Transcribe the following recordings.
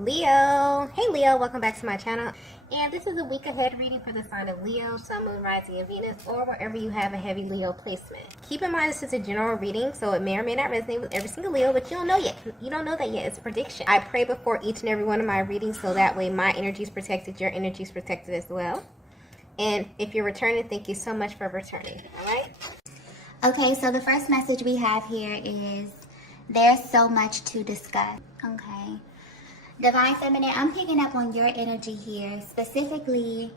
Leo. Hey Leo, welcome back to my channel. And this is a week ahead reading for the sign of Leo, Sun, Moon, Rising, and Venus, or wherever you have a heavy Leo placement. Keep in mind this is a general reading, so it may or may not resonate with every single Leo, but you don't know yet. You don't know that yet. It's a prediction. I pray before each and every one of my readings, so that way my energy is protected, your energy is protected as well. And if you're returning, thank you so much for returning. All right? Okay, so the first message we have here is there's so much to discuss. Okay. Divine Feminine, I'm picking up on your energy here, specifically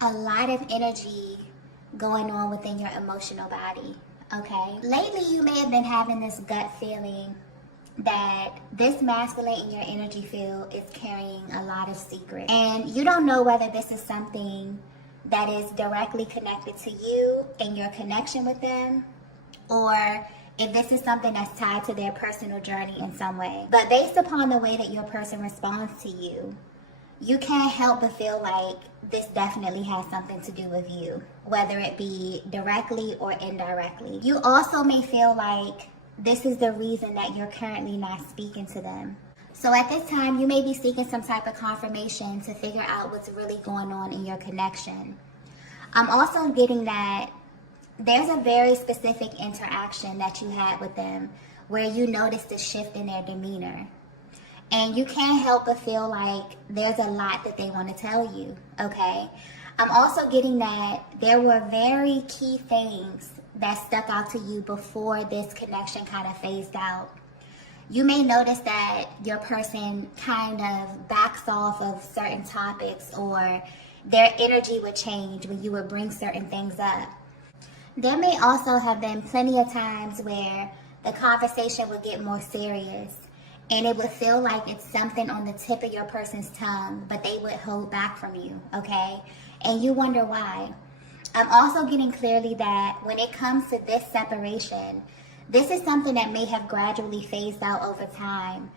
a lot of energy going on within your emotional body, okay? Lately, you may have been having this gut feeling that this masculine in your energy field is carrying a lot of secrets. And you don't know whether this is something that is directly connected to you and your connection with them, or if this is something that's tied to their personal journey in some way. But based upon the way that your person responds to you, you can't help but feel like this definitely has something to do with you, whether it be directly or indirectly. You also may feel like this is the reason that you're currently not speaking to them. So at this time, you may be seeking some type of confirmation to figure out what's really going on in your connection. I'm also getting that there's a very specific interaction that you had with them where you noticed a shift in their demeanor. And you can't help but feel like there's a lot that they want to tell you, okay? I'm also getting that there were very key things that stuck out to you before this connection kind of phased out. You may notice that your person kind of backs off of certain topics, or their energy would change when you would bring certain things up. There may also have been plenty of times where the conversation would get more serious and it would feel like it's something on the tip of your person's tongue, but they would hold back from you, okay? And you wonder why. I'm also getting clearly that when it comes to this separation, this is something that may have gradually phased out over time.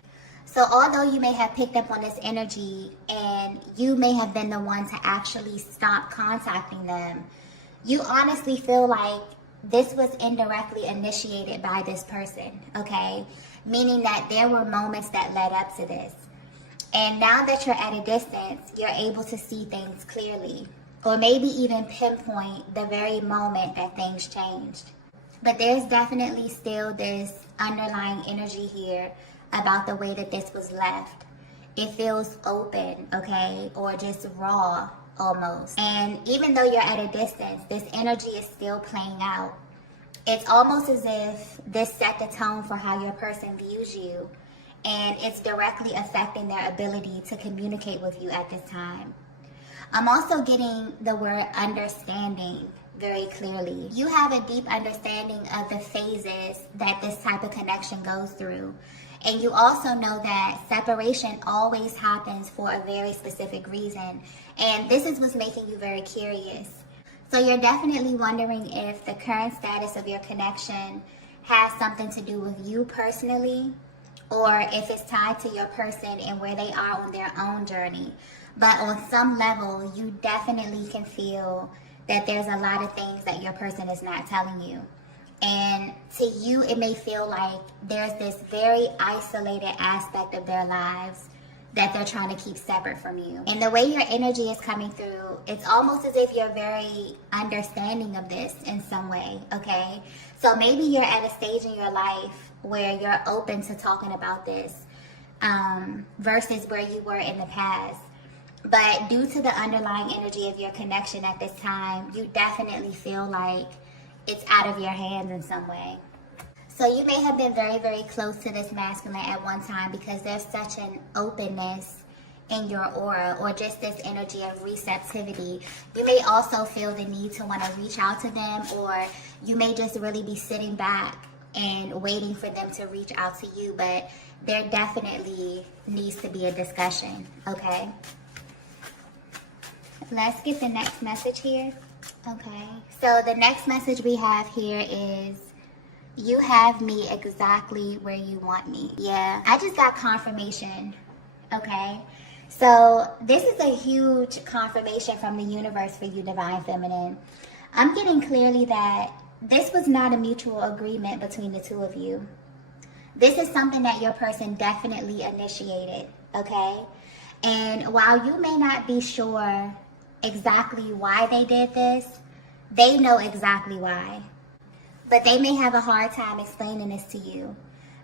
So although you may have picked up on this energy and you may have been the one to actually stop contacting them, you honestly feel like this was indirectly initiated by this person, okay? Meaning that there were moments that led up to this. And now that you're at a distance, you're able to see things clearly, or maybe even pinpoint the very moment that things changed. But there's definitely still this underlying energy here about the way that this was left. It feels open, okay, or just raw almost. And even though you're at a distance, this energy is still playing out. It's almost as if this set the tone for how your person views you, and it's directly affecting their ability to communicate with you at this time. I'm also getting the word understanding very clearly. You have a deep understanding of the phases that this type of connection goes through. And you also know that separation always happens for a very specific reason. And this is what's making you very curious. So you're definitely wondering if the current status of your connection has something to do with you personally, or if it's tied to your person and where they are on their own journey. But on some level, you definitely can feel that there's a lot of things that your person is not telling you. And to you, it may feel like there's this very isolated aspect of their lives that they're trying to keep separate from you. And the way your energy is coming through, it's almost as if you're very understanding of this in some way, okay? So maybe you're at a stage in your life where you're open to talking about this versus where you were in the past. But due to the underlying energy of your connection at this time, you definitely feel like it's out of your hands in some way. So you may have been very, very close to this masculine at one time because there's such an openness in your aura, or just this energy of receptivity. You may also feel the need to want to reach out to them, or you may just really be sitting back and waiting for them to reach out to you, but there definitely needs to be a discussion, okay? Let's get the next message here. Okay, so the next message we have here is, you have me exactly where you want me. Yeah, I just got confirmation, okay? So this is a huge confirmation from the universe for you, Divine Feminine. I'm getting clearly that this was not a mutual agreement between the two of you. This is something that your person definitely initiated, okay? And while you may not be sure exactly why they did this, they know exactly why. But they may have a hard time explaining this to you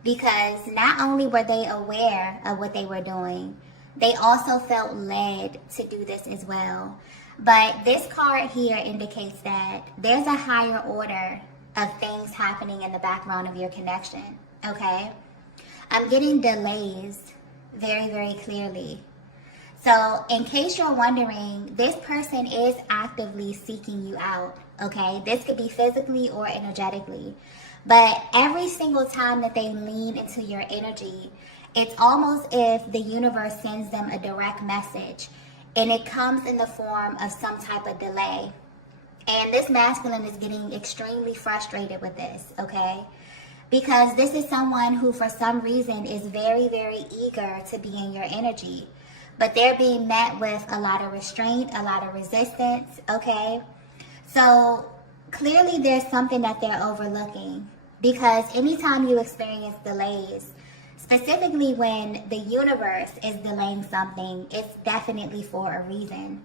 because not only were they aware of what they were doing, they also felt led to do this as well. But this card here indicates that there's a higher order of things happening in the background of your connection, okay? I'm getting delays very, very clearly. So in case you're wondering, this person is actively seeking you out, okay? This could be physically or energetically. But every single time that they lean into your energy, it's almost if the universe sends them a direct message, and it comes in the form of some type of delay. And this masculine is getting extremely frustrated with this, okay? Because this is someone who for some reason is very, very eager to be in your energy. But they're being met with a lot of restraint, a lot of resistance, okay? So clearly there's something that they're overlooking, because anytime you experience delays, specifically when the universe is delaying something, it's definitely for a reason.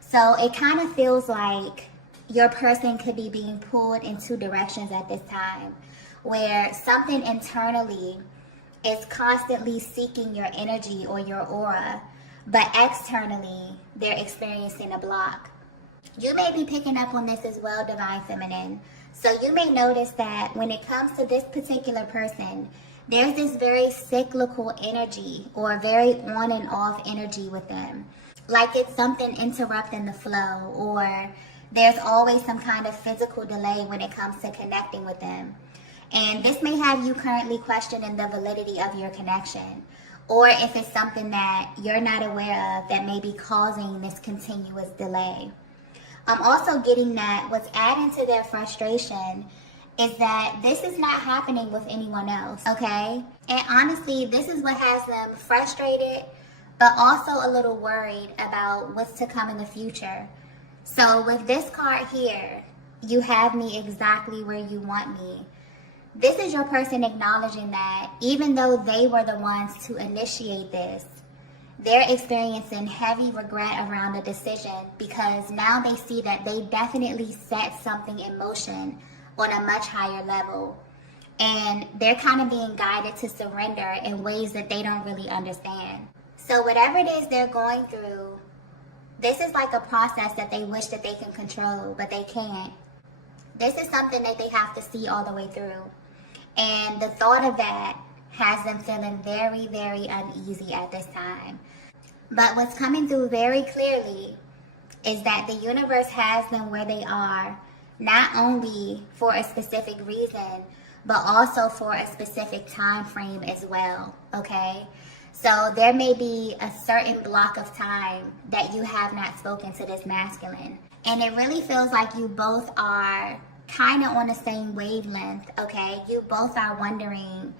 So it kind of feels like your person could be being pulled in two directions at this time, where something internally is constantly seeking your energy or your aura, but externally, they're experiencing a block. You may be picking up on this as well, Divine Feminine. So you may notice that when it comes to this particular person, there's this very cyclical energy or very on and off energy with them. Like it's something interrupting the flow, or there's always some kind of physical delay when it comes to connecting with them. And this may have you currently questioning the validity of your connection, or if it's something that you're not aware of that may be causing this continuous delay. I'm also getting that what's adding to their frustration is that this is not happening with anyone else, okay? And honestly, this is what has them frustrated, but also a little worried about what's to come in the future. So with this card here, you have me exactly where you want me. This is your person acknowledging that even though they were the ones to initiate this, they're experiencing heavy regret around the decision, because now they see that they definitely set something in motion on a much higher level. And they're kind of being guided to surrender in ways that they don't really understand. So whatever it is they're going through, this is like a process that they wish that they can control, but they can't. This is something that they have to see all the way through. And the thought of that has them feeling very, very uneasy at this time. But what's coming through very clearly is that the universe has them where they are, not only for a specific reason, but also for a specific time frame as well, okay? So there may be a certain block of time that you have not spoken to this masculine. And it really feels like you both are kind of on the same wavelength, okay? You both are wondering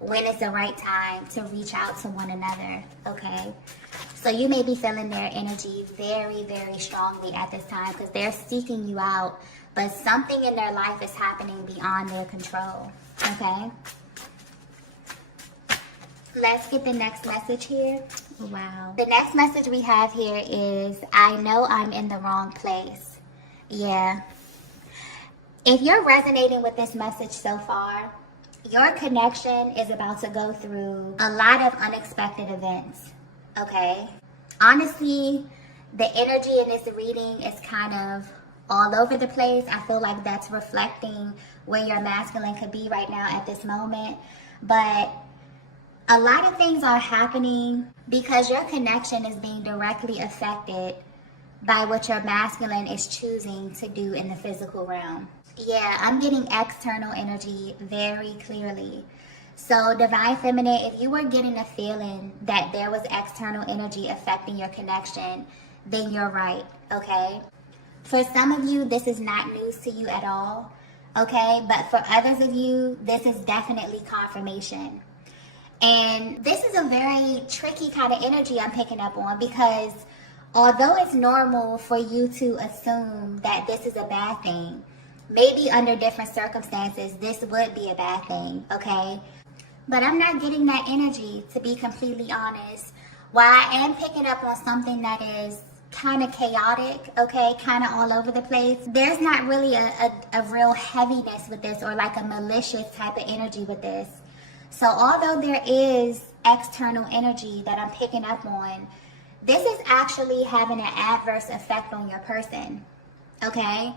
when is the right time to reach out to one another, okay? So you may be feeling their energy very, very strongly at this time because they're seeking you out, but something in their life is happening beyond their control, okay? Let's get the next message here. Wow. The next message we have here is, I know I'm in the wrong place. Yeah. If you're resonating with this message so far, your connection is about to go through a lot of unexpected events, okay? Honestly, the energy in this reading is kind of all over the place. I feel like that's reflecting where your masculine could be right now at this moment. But a lot of things are happening because your connection is being directly affected by what your masculine is choosing to do in the physical realm. Yeah, I'm getting external energy very clearly. So Divine Feminine, if you were getting a feeling that there was external energy affecting your connection, then you're right, okay? For some of you, this is not news to you at all, okay? But for others of you, this is definitely confirmation. And this is a very tricky kind of energy I'm picking up on, because although it's normal for you to assume that this is a bad thing, maybe under different circumstances, this would be a bad thing, okay? But I'm not getting that energy, to be completely honest. while I am picking up on something that is kind of chaotic, okay, kind of all over the place, there's not really a real heaviness with this, or like a malicious type of energy with this. So although there is external energy that I'm picking up on, this is actually having an adverse effect on your person, okay?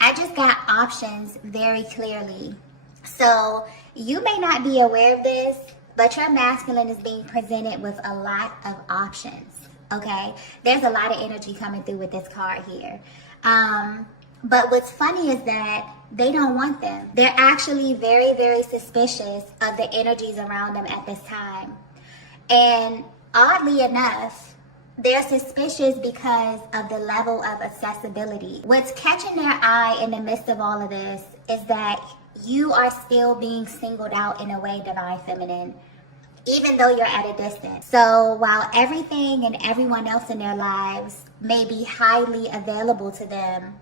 I just got options very clearly. So you may not be aware of this, but your masculine is being presented with a lot of options, okay? There's a lot of energy coming through with this card here. But what's funny is that they don't want them. They're actually very, very suspicious of the energies around them at this time. And oddly enough, they're suspicious because of the level of accessibility. What's catching their eye in the midst of all of this is that you are still being singled out in a way, Divine Feminine, even though you're at a distance. So while everything and everyone else in their lives may be highly available to them,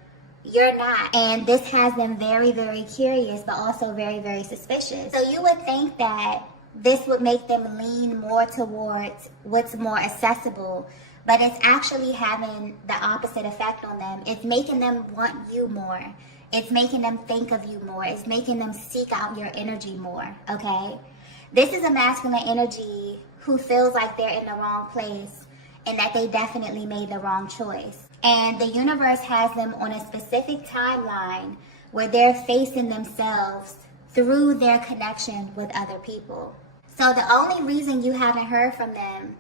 you're not. And this has them very, very curious, but also very, very suspicious. So you would think that this would make them lean more towards what's more accessible, but it's actually having the opposite effect on them. It's making them want you more. It's making them think of you more. It's making them seek out your energy more, okay? This is a masculine energy who feels like they're in the wrong place and that they definitely made the wrong choice. And the universe has them on a specific timeline where they're facing themselves through their connection with other people. So the only reason you haven't heard from them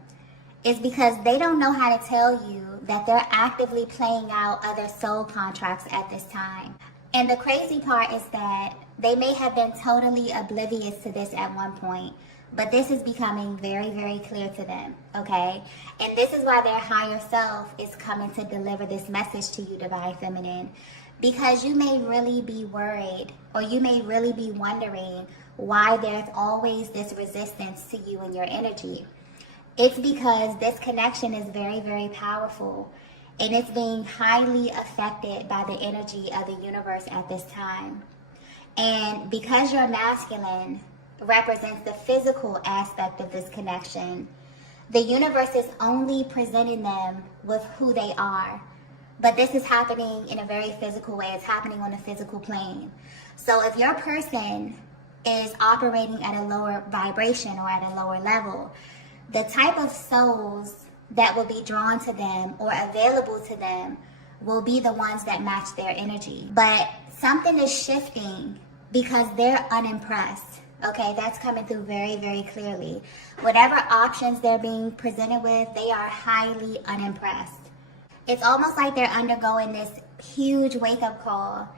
is because they don't know how to tell you that they're actively playing out other soul contracts at this time. And the crazy part is that they may have been totally oblivious to this at one point, but this is becoming very, very clear to them, okay? And this is why their higher self is coming to deliver this message to you, Divine Feminine, because you may really be worried, or you may really be wondering why there's always this resistance to you and your energy. It's because this connection is very, very powerful, and it's being highly affected by the energy of the universe at this time. And because your masculine represents the physical aspect of this connection, the universe is only presenting them with who they are. But this is happening in a very physical way. It's happening on a physical plane. So if your person is operating at a lower vibration or at a lower level, the type of souls that will be drawn to them or available to them will be the ones that match their energy. But something is shifting because they're unimpressed. Okay, that's coming through very, very clearly. Whatever options they're being presented with, they are highly unimpressed. It's almost like they're undergoing this huge wake-up call.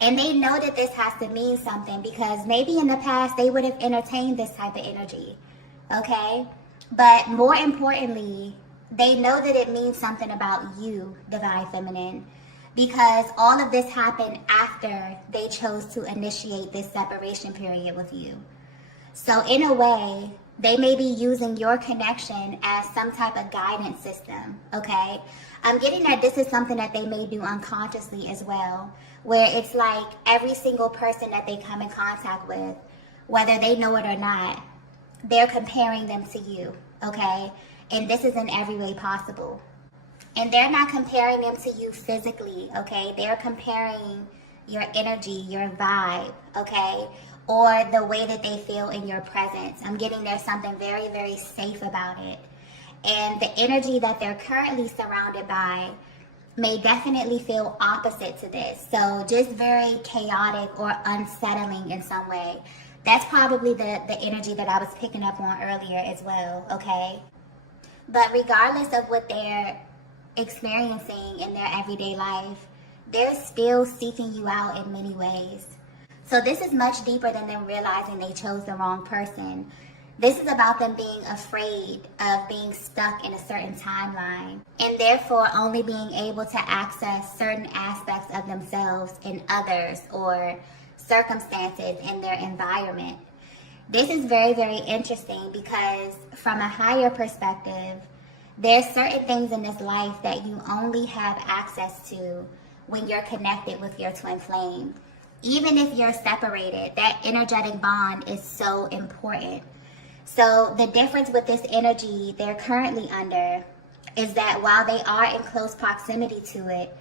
And they know that this has to mean something because maybe in the past they would have entertained this type of energy. Okay? But more importantly, they know that it means something about you, Divine Feminine, because all of this happened after they chose to initiate this separation period with you. So in a way, they may be using your connection as some type of guidance system, okay? I'm getting that this is something that they may do unconsciously as well, where it's like every single person that they come in contact with, whether they know it or not, they're comparing them to you, okay? And this is in every way possible. And they're not comparing them to you physically, okay? They're comparing your energy, your vibe, okay? Or the way that they feel in your presence. I'm getting there's something very, very safe about it. And the energy that they're currently surrounded by may definitely feel opposite to this. So just very chaotic or unsettling in some way. That's probably the energy that I was picking up on earlier as well, okay? But regardless of what they're experiencing in their everyday life, they're still seeking you out in many ways. So this is much deeper than them realizing they chose the wrong person. This is about them being afraid of being stuck in a certain timeline and therefore only being able to access certain aspects of themselves in others or circumstances in their environment. This is very, very interesting because from a higher perspective, there's certain things in this life that you only have access to when you're connected with your twin flame. Even if you're separated, that energetic bond is so important So the difference with this energy they're currently under is that while they are in close proximity to it,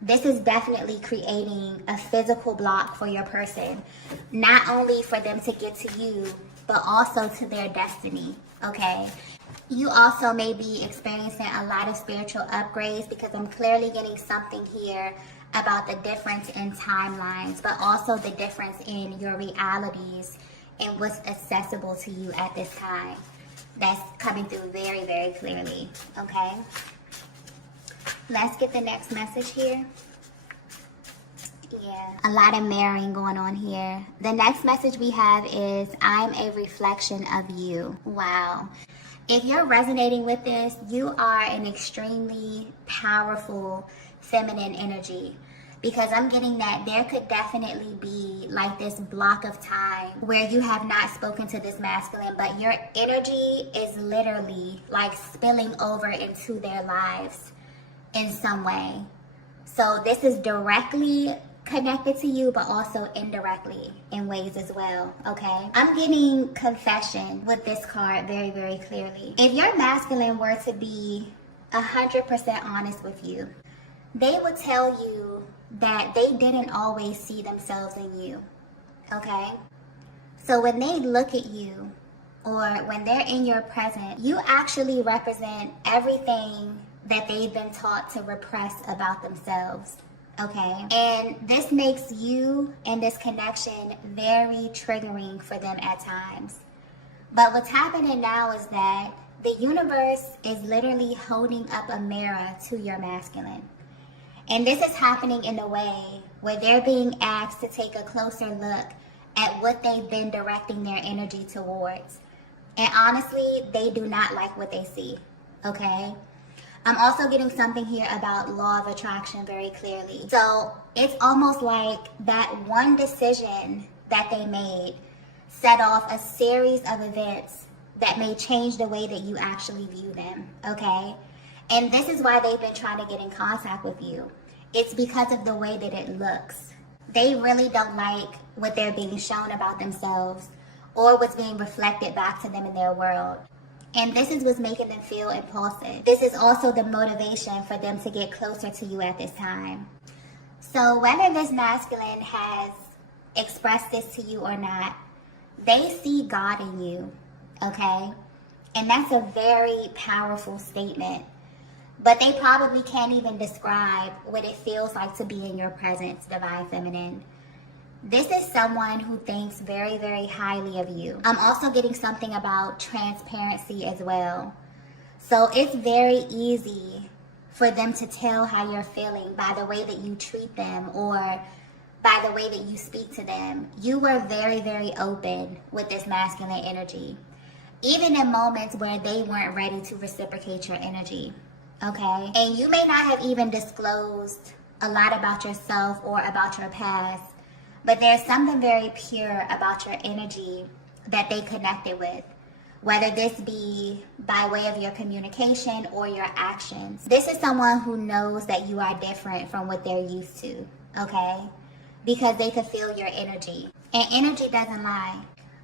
this is definitely creating a physical block for your person, not only for them to get to you, but also to their destiny, okay? You also may be experiencing a lot of spiritual upgrades, because I'm clearly getting something here about the difference in timelines, but also the difference in your realities and what's accessible to you at this time. That's coming through very, very clearly, okay? Let's get the next message here. Yeah, a lot of mirroring going on here. The next message we have is, I'm a reflection of you. Wow. If you're resonating with this, you are an extremely powerful feminine energy, because I'm getting that there could definitely be like this block of time where you have not spoken to this masculine, but your energy is literally like spilling over into their lives in some way. So this is directly connected to you, but also indirectly in ways as well, okay? I'm getting confession with this card very, very clearly. If your masculine were to be 100% honest with you, they would tell you that they didn't always see themselves in you, okay? So when they look at you, or when they're in your presence, you actually represent everything that they've been taught to repress about themselves. Okay, and this makes you and this connection very triggering for them at times. But what's happening now is that the universe is literally holding up a mirror to your masculine. And this is happening in a way where they're being asked to take a closer look at what they've been directing their energy towards. And honestly, they do not like what they see, okay? I'm also getting something here about law of attraction very clearly. So it's almost like that one decision that they made set off a series of events that may change the way that you actually view them, okay? And this is why they've been trying to get in contact with you. It's because of the way that it looks. They really don't like what they're being shown about themselves or what's being reflected back to them in their world. And this is what's making them feel impulsive. This is also the motivation for them to get closer to you at this time. So whether this masculine has expressed this to you or not, they see God in you, okay? And that's a very powerful statement. But they probably can't even describe what it feels like to be in your presence, Divine Feminine. This is someone who thinks very, very highly of you. I'm also getting something about transparency as well. So it's very easy for them to tell how you're feeling by the way that you treat them or by the way that you speak to them. You were very, very open with this masculine energy, even in moments where they weren't ready to reciprocate your energy, okay? And you may not have even disclosed a lot about yourself or about your past, but there's something very pure about your energy that they connected with, whether this be by way of your communication or your actions. This is someone who knows that you are different from what they're used to, okay? Because they could feel your energy. And energy doesn't lie.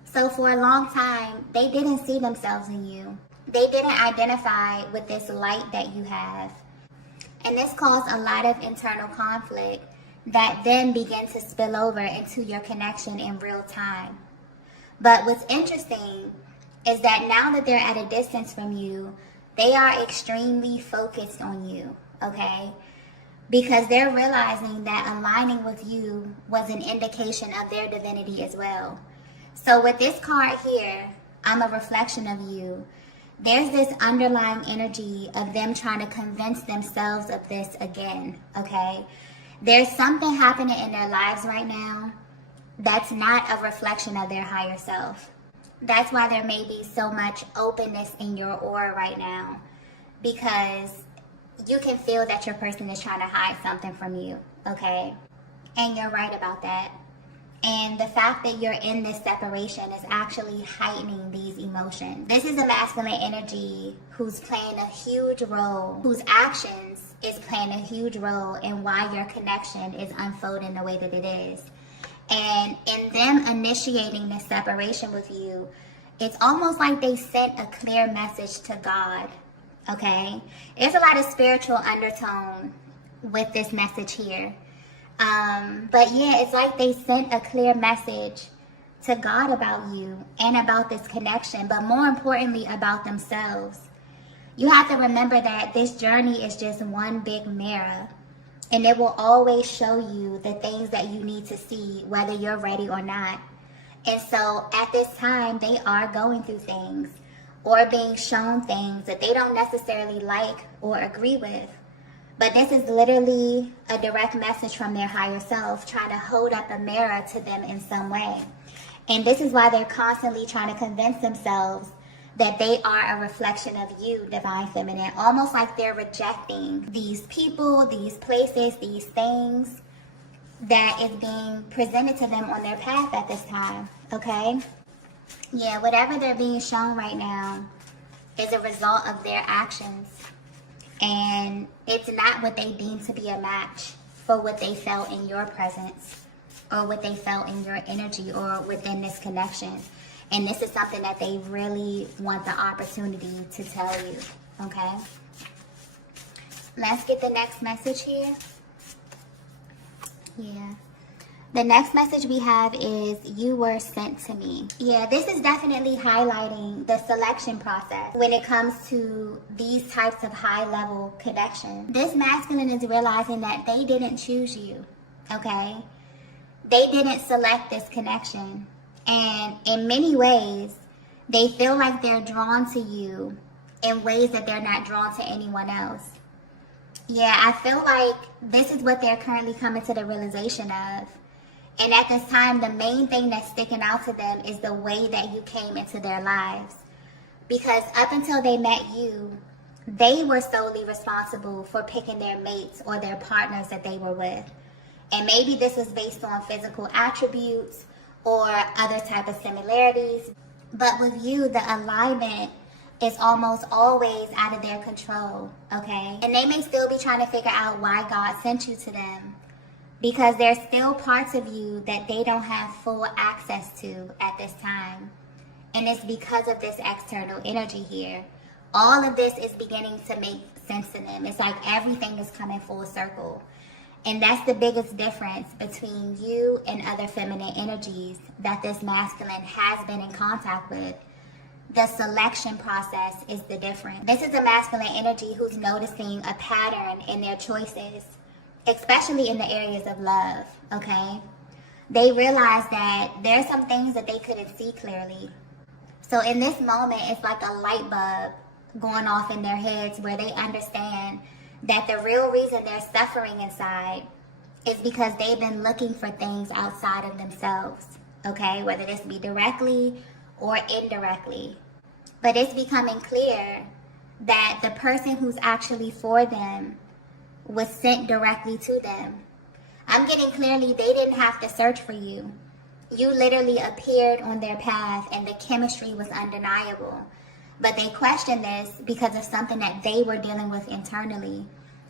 So for a long time, they didn't see themselves in you. They didn't identify with this light that you have. And this caused a lot of internal conflict that then began to spill over into your connection in real time. But what's interesting is that now that they're at a distance from you, they are extremely focused on you, okay? Because they're realizing that aligning with you was an indication of their divinity as well. So with this card here, I'm a reflection of you. There's this underlying energy of them trying to convince themselves of this again, okay? There's something happening in their lives right now that's not a reflection of their higher self. That's why there may be so much openness in your aura right now, because you can feel that your person is trying to hide something from you, okay? And you're right about that. And the fact that you're in this separation is actually heightening these emotions. This is a masculine energy who's playing a huge role, whose actions is playing a huge role in why your connection is unfolding the way that it is. And in them initiating this separation with you, It's almost like they sent a clear message to God, okay? There's a lot of spiritual undertone with this message here. But yeah, it's like they sent a clear message to God about you and about this connection, but more importantly, about themselves. You have to remember that this journey is just one big mirror, and it will always show you the things that you need to see, whether you're ready or not. And so at this time, they are going through things or being shown things that they don't necessarily like or agree with. But this is literally a direct message from their higher self trying to hold up a mirror to them in some way. And this is why they're constantly trying to convince themselves that they are a reflection of you, Divine Feminine. Almost like they're rejecting these people, these places, these things that is being presented to them on their path at this time, okay? Yeah, whatever they're being shown right now is a result of their actions. And it's not what they deem to be a match for what they felt in your presence or what they felt in your energy or within this connection. And this is something that they really want the opportunity to tell you, okay? Let's get the next message here. Yeah. The next message we have is, you were sent to me. Yeah, this is definitely highlighting the selection process when it comes to these types of high-level connections. This masculine is realizing that they didn't choose you, okay? They didn't select this connection. And in many ways, they feel like they're drawn to you in ways that they're not drawn to anyone else. Yeah, I feel like this is what they're currently coming to the realization of. And at this time, the main thing that's sticking out to them is the way that you came into their lives. Because up until they met you, they were solely responsible for picking their mates or their partners that they were with. And maybe this was based on physical attributes or other type of similarities. But with you, the alignment is almost always out of their control, okay? And they may still be trying to figure out why God sent you to them, because there's still parts of you that they don't have full access to at this time. And it's because of this external energy here. All of this is beginning to make sense to them. It's like everything is coming full circle. And that's the biggest difference between you and other feminine energies that this masculine has been in contact with. The selection process is the difference. This is a masculine energy who's noticing a pattern in their choices, especially in the areas of love, okay? They realize that there's some things that they couldn't see clearly. So in this moment, it's like a light bulb going off in their heads where they understand that the real reason they're suffering inside is because they've been looking for things outside of themselves, okay? Whether this be directly or indirectly. But it's becoming clear that the person who's actually for them was sent directly to them. I'm getting clearly they didn't have to search for you. You literally appeared on their path and the chemistry was undeniable. But they questioned this because of something that they were dealing with internally,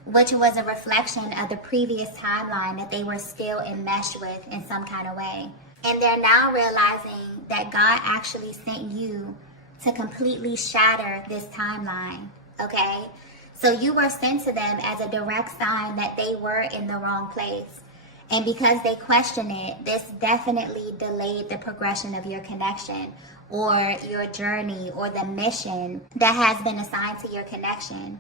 which was a reflection of the previous timeline that they were still enmeshed with in some kind of way. And they're now realizing that God actually sent you to completely shatter this timeline, okay? So you were sent to them as a direct sign that they were in the wrong place. And because they questioned it, this definitely delayed the progression of your connection or your journey or the mission that has been assigned to your connection.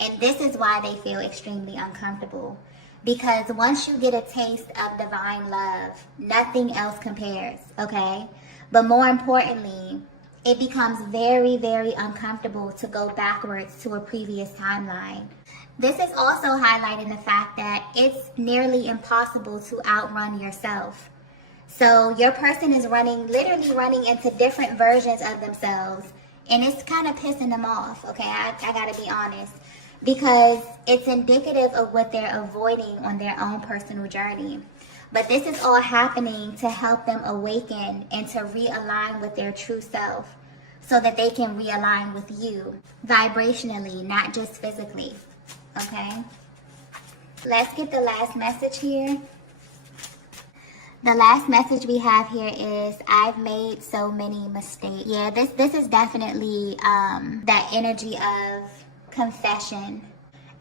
And this is why they feel extremely uncomfortable. Because once you get a taste of divine love, nothing else compares, okay? But more importantly, it becomes very, very uncomfortable to go backwards to a previous timeline. This is also highlighting the fact that it's nearly impossible to outrun yourself. So your person is literally running into different versions of themselves, and it's kind of pissing them off, okay? I gotta be honest, because it's indicative of what they're avoiding on their own personal journey. But this is all happening to help them awaken and to realign with their true self so that they can realign with you vibrationally, not just physically, okay? Let's get the last message here. The last message we have here is, I've made so many mistakes. Yeah, this is definitely that energy of confession.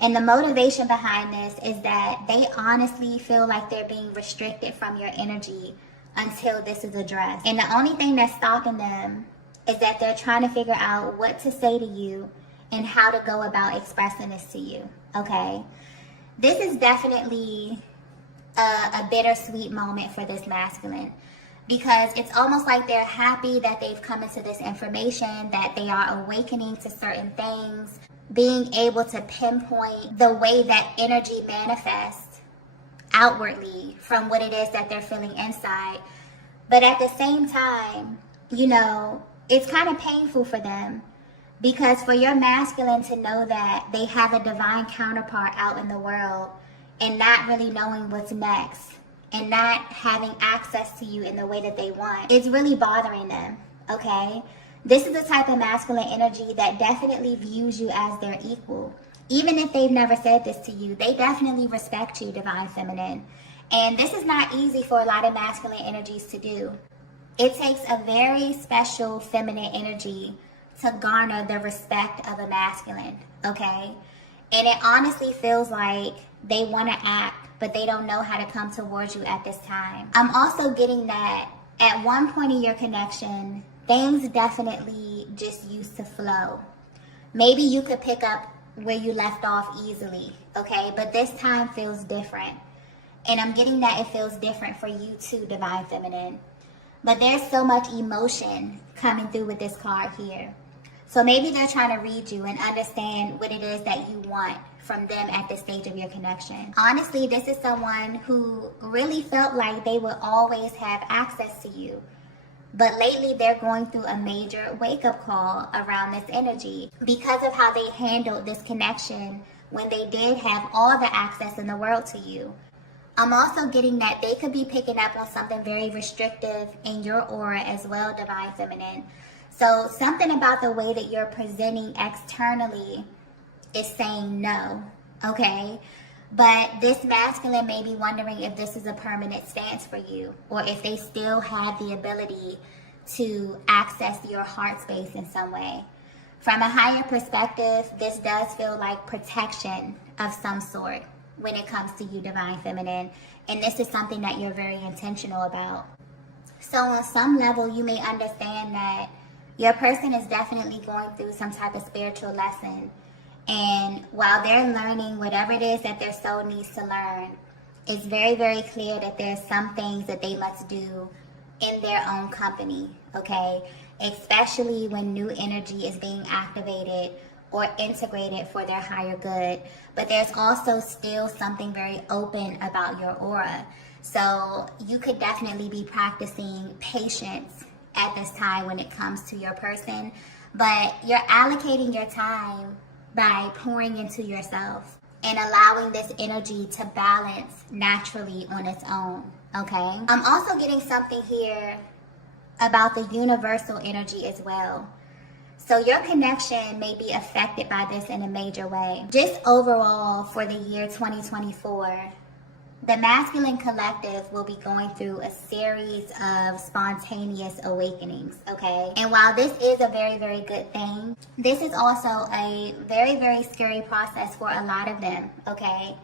And the motivation behind this is that they honestly feel like they're being restricted from your energy until this is addressed. And the only thing that's stopping them is that they're trying to figure out what to say to you and how to go about expressing this to you, okay? This is definitely a bittersweet moment for this masculine, because it's almost like they're happy that they've come into this information, that they are awakening to certain things, being able to pinpoint the way that energy manifests outwardly from what it is that they're feeling inside. But at the same time, you know, it's kind of painful for them, because for your masculine to know that they have a divine counterpart out in the world and not really knowing what's next and not having access to you in the way that they want, it's really bothering them, okay? This is the type of masculine energy that definitely views you as their equal. Even if they've never said this to you, they definitely respect you, divine feminine. And this is not easy for a lot of masculine energies to do. It takes a very special feminine energy to garner the respect of a masculine, okay? And it honestly feels like they want to act, but they don't know how to come towards you at this time. I'm also getting that at one point in your connection, things definitely just used to flow. Maybe you could pick up where you left off easily, okay? But this time feels different. And I'm getting that it feels different for you too, divine feminine. But there's so much emotion coming through with this card here. So maybe they're trying to read you and understand what it is that you want from them at this stage of your connection. Honestly, this is someone who really felt like they would always have access to you. But lately, they're going through a major wake-up call around this energy because of how they handled this connection when they did have all the access in the world to you. I'm also getting that they could be picking up on something very restrictive in your aura as well, divine feminine. So something about the way that you're presenting externally is saying no, okay? But this masculine may be wondering if this is a permanent stance for you, or if they still have the ability to access your heart space in some way. From a higher perspective, this does feel like protection of some sort when it comes to you, divine feminine. And this is something that you're very intentional about. So on some level, you may understand that your person is definitely going through some type of spiritual lesson. And while they're learning whatever it is that their soul needs to learn, it's very, very clear that there's some things that they must do in their own company, okay? Especially when new energy is being activated or integrated for their higher good. But there's also still something very open about your aura. So you could definitely be practicing patience at this time when it comes to your person. But you're allocating your time by pouring into yourself and allowing this energy to balance naturally on its own, okay? I'm also getting something here about the universal energy as well. So your connection may be affected by this in a major way. Just overall for the year 2024, the masculine collective will be going through a series of spontaneous awakenings, okay? And while this is a very, very good thing, this is also a very, very scary process for a lot of them, okay?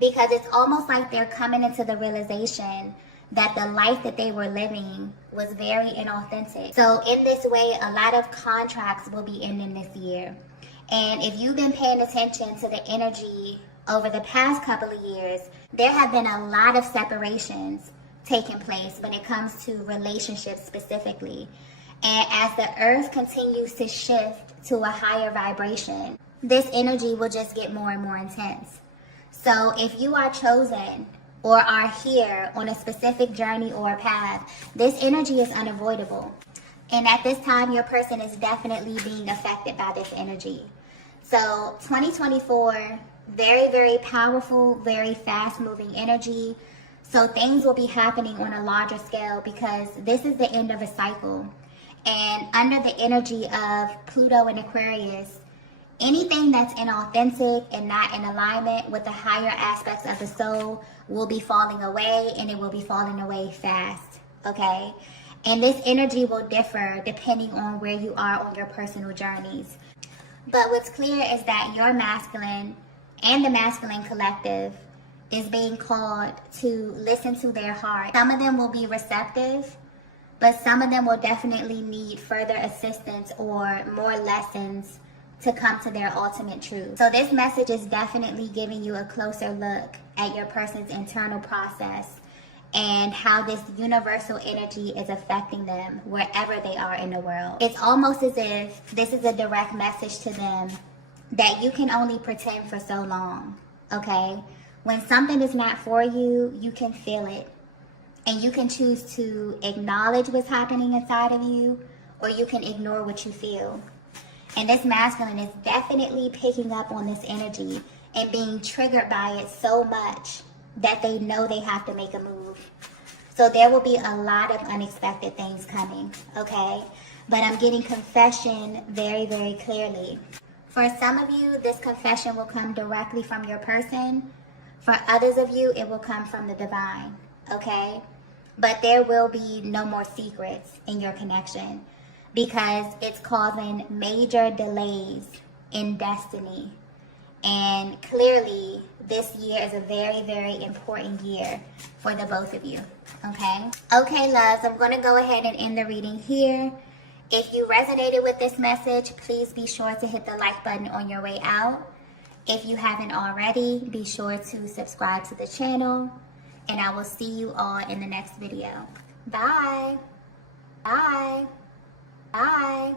Because it's almost like they're coming into the realization that the life that they were living was very inauthentic. So in this way, a lot of contracts will be ending this year. And if you've been paying attention to the energy over the past couple of years, there have been a lot of separations taking place when it comes to relationships specifically. And as the earth continues to shift to a higher vibration, this energy will just get more and more intense. So if you are chosen or are here on a specific journey or a path, this energy is unavoidable. And at this time, your person is definitely being affected by this energy. So 2024, very, very powerful, very fast-moving energy. So things will be happening on a larger scale because this is the end of a cycle. And under the energy of Pluto and Aquarius, Anything that's inauthentic and not in alignment with the higher aspects of the soul will be falling away, and it will be falling away fast, okay? And this energy will differ depending on where you are on your personal journeys. But what's clear is that your masculine and the masculine collective is being called to listen to their heart. Some of them will be receptive, but some of them will definitely need further assistance or more lessons to come to their ultimate truth. So this message is definitely giving you a closer look at your person's internal process and how this universal energy is affecting them wherever they are in the world. It's almost as if this is a direct message to them that you can only pretend for so long, okay? When something is not for you, you can feel it. And you can choose to acknowledge what's happening inside of you, or you can ignore what you feel. And this masculine is definitely picking up on this energy and being triggered by it so much that they know they have to make a move. So there will be a lot of unexpected things coming, okay? But I'm getting confession very, very clearly. For some of you, this confession will come directly from your person. For others of you, it will come from the divine, okay? But there will be no more secrets in your connection because it's causing major delays in destiny. And clearly, this year is a very, very important year for the both of you, okay? Okay, loves, I'm going to go ahead and end the reading here. If you resonated with this message, please be sure to hit the like button on your way out. If you haven't already, be sure to subscribe to the channel. And I will see you all in the next video. Bye. Bye. Bye.